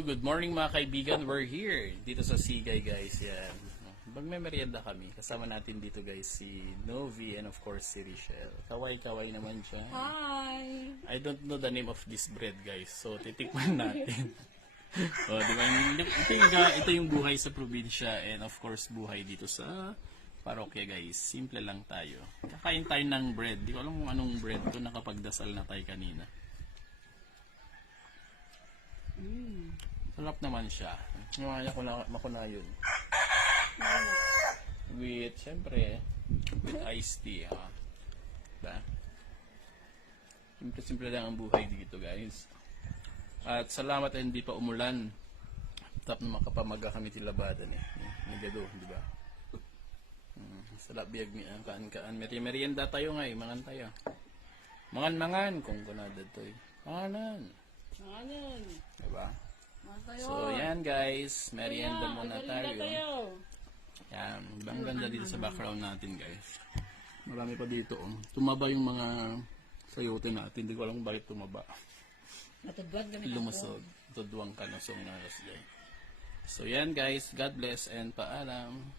good morning mga kaibigan. We're here dito sa Sigay guys. Yan. Magme-merienda kami. Kasama natin dito guys si Novi and of course si Richelle. Kaway-kaway naman siya. Hi! I don't know the name of this bread guys. So titikman natin. O, diba? Ito yung buhay sa probinsya and of course buhay dito sa parokya guys. Simple lang tayo. Kakain tayo ng bread. Di ko alam kung anong bread to. Nakapagdasal na tayo kanina. Sarap naman siya. Mamaya ko na makuna yun. With, syempre, with iced tea. Ha? Diba? Simple-simple lang ang buhay dito guys. At salamat ay hindi pa umulan. Tap na makapamaga kami tilabadan eh. Nagado, di ba? Sarap biyag mi ang kaan-kaan. Merienda tayo nga eh. Mangan tayo. Mangan-mangan kung kunada to eh. Manganan. Manganan. Diba? Tayo. So, yan guys. Merienda muna Merienda tayo. Yan. Ibang ganda dito sa background natin guys. Marami pa dito. Oh. Tumaba yung mga sayote natin. Hindi ko alam kung bakit tumaba. Natudwad kami na Lumusod. Tudwang kanusong na guys. So, yan guys. God bless and paalam.